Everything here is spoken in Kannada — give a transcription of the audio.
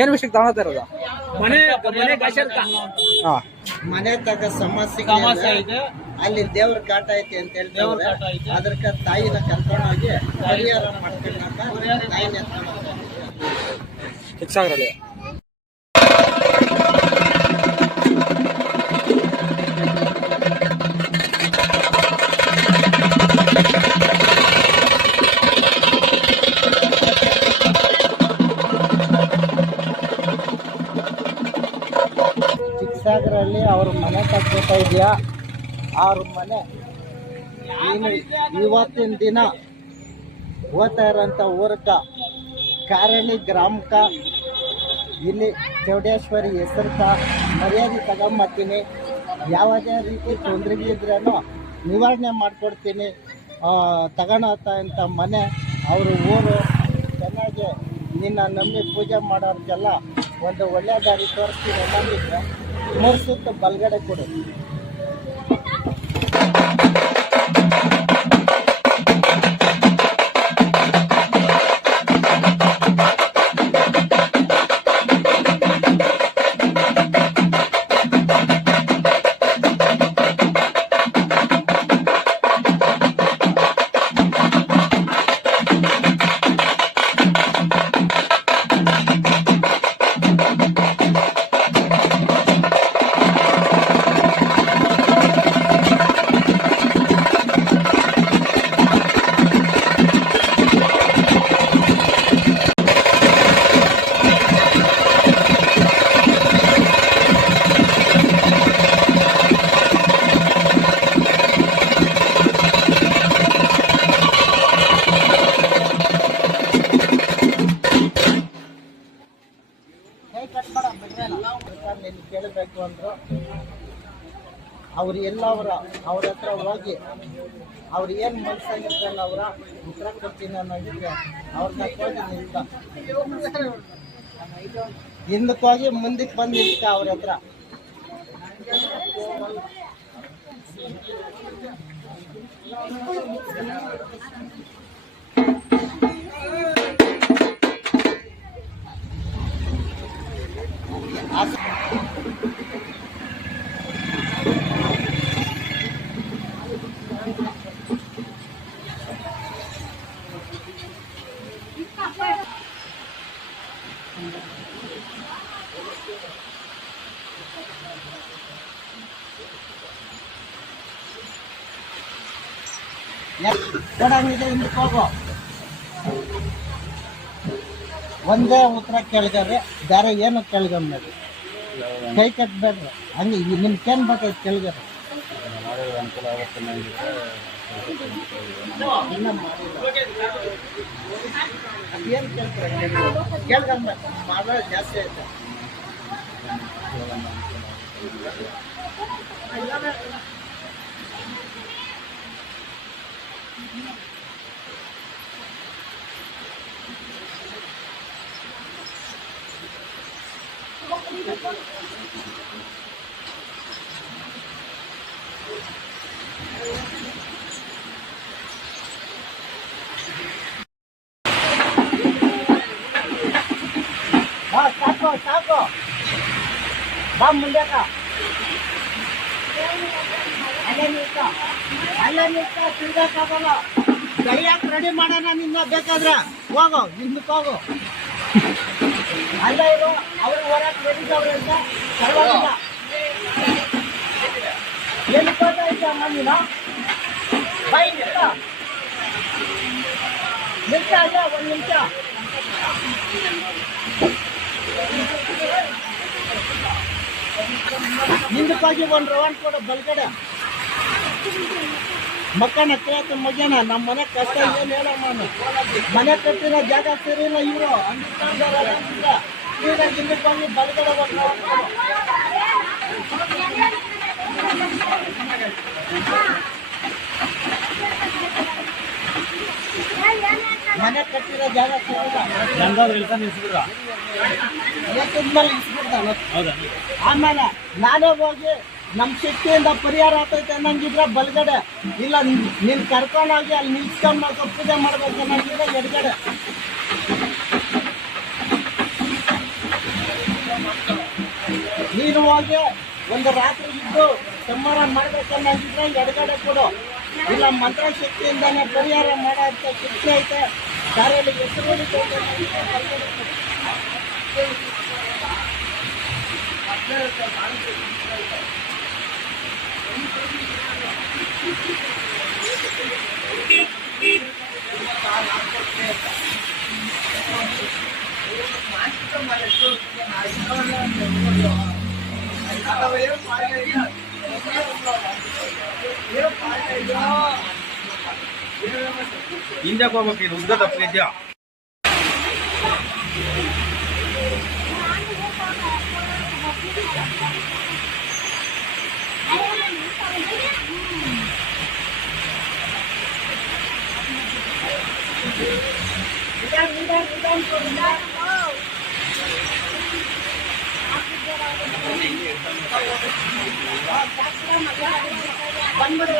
ಏನ್ ವಿಷಯಕ್ಕೆ ತಗೊಳ್ತಾ ಇರೋದು? ಮನೆ ತಗ ಸಮಸ್ಯೆ ಇದೆ, ಅಲ್ಲಿ ದೇವ್ರ ಕಾಟ ಐತಿ ಅಂತ ಹೇಳ್ತೇವ್ರೆ. ಅದಕ್ಕೆ ತಾಯಿನ ಕರ್ಕೊಂಡೋಗಿ ಪರಿಹಾರ ಮಾಡ್ಕೊಂಡಾಗ ತಾಯಿನ ಚಿಕ್ಕಸಾಗರಲ್ಲಿ ಚಿಕ್ಕಸಾಗರಲ್ಲಿ ಅವ್ರ ಮನೆ ಕಟ್ಕೋತಾ ಇದೆಯಾ? ಅವ್ರ ಮನೆ ಇವತ್ತಿನ ದಿನ ಹೋಗ್ತಾ ಇರೋಂಥ ಊರಕ್ಕ ಕಾರಣಿ ಗ್ರಾಮಕ್ಕ ಇಲ್ಲಿ ಚೌಡೇಶ್ವರಿ ಹೆಸರ್ಕ ಮರ್ಯಾದೆ ತಗೊಂಬತ್ತೀನಿ. ಯಾವುದೇ ರೀತಿ ತೊಂದರೆಗಿದ್ರೂ ನಿವಾರಣೆ ಮಾಡಿಕೊಡ್ತೀನಿ. ತಗೊಳತ್ತ ಅಂತ ಮನೆ ಅವ್ರ ಊರು ಚೆನ್ನಾಗಿ ನಿನ್ನ ನಂಬಿ ಪೂಜೆ ಮಾಡೋರ್ಗೆಲ್ಲ ಒಂದು ಒಳ್ಳೆಯ ದಾರಿ ತೋರಿಸ್ತೀನಿ. ನಂಬಿದ್ರೆ 3 ಸುತ್ತು ಬಲಗಡೆ ಕೊಡು. ಕೇಳಬೇಕು ಅಂದ್ರು ಅವ್ರು ಎಲ್ಲವ್ರ ಅವ್ರ ಹತ್ರ ಹೋಗಿ ಅವ್ರು ಏನು ಮನಸ್ಸಾಗಿರ್ತಾನೆ ಅವರ ಉತ್ತರ ಕೊಡ್ತೀನಿ ಅನ್ನೋದಿದ್ರೆ ಅವ್ರನ್ನ ಹೋಗಿ ಹಿಂದಕ್ಕೆ ಹೋಗಿ ಮುಂದಕ್ಕೆ ಬಂದು ನಿಲ್ತ ಅವ್ರ ಹತ್ರ. ಹಿಂದಕ್ಕೆ ಹೋಗೋ. ಒಂದೇ ಉತ್ತರ ಕೇಳಿದಾರೆ, ಬೇರೆ ಏನು ಕೇಳ್ಕೊಂಬೇಡ್ರಿ, ಕೈ ಕಟ್ಬೇಡ್ರಿ. ಹಂಗೆ ನಿಮ್ಗೇನು ಬೇಕಾಯ್ತು ಕೇಳಿದಾರೆ. ಏನು ಕೇಳ್ತಾರೆ ಕೇಳ್ಕೊಂಬೇಕು, ಮಾಡೋದು ಜಾಸ್ತಿ ಆಯ್ತು. ಸಾಕು ಬಾ ಮುಂದೆ ಅಲ್ಲೇ ನಿಂತ ತಿರ್ಗಾಕಾಗಲ್ಲ. ಕೈಯಾಕೆ ರೆಡಿ ಮಾಡೋಣ ನಿನ್ನ ಬೇಕಾದ್ರೆ ಹೋಗೋ, ಹಿಂದಕ್ಕೆ ಹೋಗು. ಅಲ್ಲ ಇರು, ಅವ್ರು ಹೊರಕ್ಕೆ ರೆಡಿದವ್ರೆ ಅಂತ ಪರವಾಗಿಲ್ಲ. ಎಲ್ಲಿ ಗೊತ್ತಾಯ್ತಮ್ಮ ನೀನು? ಬೈ ನಿಂತ ಅಲ್ಲ, ಒಂದು ನಿಮಿಷ. ಹಿಂದಕ್ಕಾಗಿ ಒಂದು ರವಾನ್ ಕೊಡು ಬಲ್ಗಡೆ. ಮಕ್ಕನ ಕೇಳ್ತ ಮಗನ ನಮ್ಮ ಮನೆ ಕಷ್ಟ ಏನು ಹೇಳಮ್ಮ. ಮನೆ ಕಟ್ಟಿರೋ ಜಾಗ ಸೇರಿಲ್ಲ ಇವರು. ಈಗ ಹಿಂದಕ್ಕಾಗಿ ಬಲ್ಗಡೆ ಒಂದು ರವಾನ್ ಕೊಡು. ಮನೆ ಕಟ್ಟಿರೋ ಜಾಗ ಆಮೇಲೆ ನಾನೇ ಹೋಗಿ ನಮ್ ಶಕ್ತಿಯಿಂದ ಪರಿಹಾರ ಆಗ್ತೈತೆ ಅನ್ನಂಗಿದ್ರೆ ಬಲ್ಗಡೆ, ಇಲ್ಲ ನೀನ್ ಕರ್ಕೊಂಡೋಗಿ ಅಲ್ಲಿ ನಿಲ್ಸ್ಕೊಂಡ್ ಪೂಜೆ ಮಾಡ್ಬೇಕು ಅನ್ನಂಗಿದ್ರೆ ಎಡಗಡೆ. ನೀನು ಹೋಗಿ ಒಂದು ರಾತ್ರಿ ಇದ್ದು ಸಂಹಾರ ಮಾಡ್ಬೇಕನ್ನಂಗಿದ್ರೆ ಎಡಗಡೆ ಕೊಡು. ಇಲ್ಲ ಮಂತ್ರಶಕ್ತಿಯಿಂದಾನೆ ಪರಿಹಾರ ಮಾಡೋ ಅಂತ ಶಕ್ತಿ ಐತೆ, ದಾರಿಯಲ್ಲಿ ಹೆಸರು ಹಿಂದೆ ಹೋಗ್ಬೇಕು, ಇದು ಉದ್ದ ತಪ್ಪಿದ್ಯಾ? ಬಂದ್ಬಿಡು.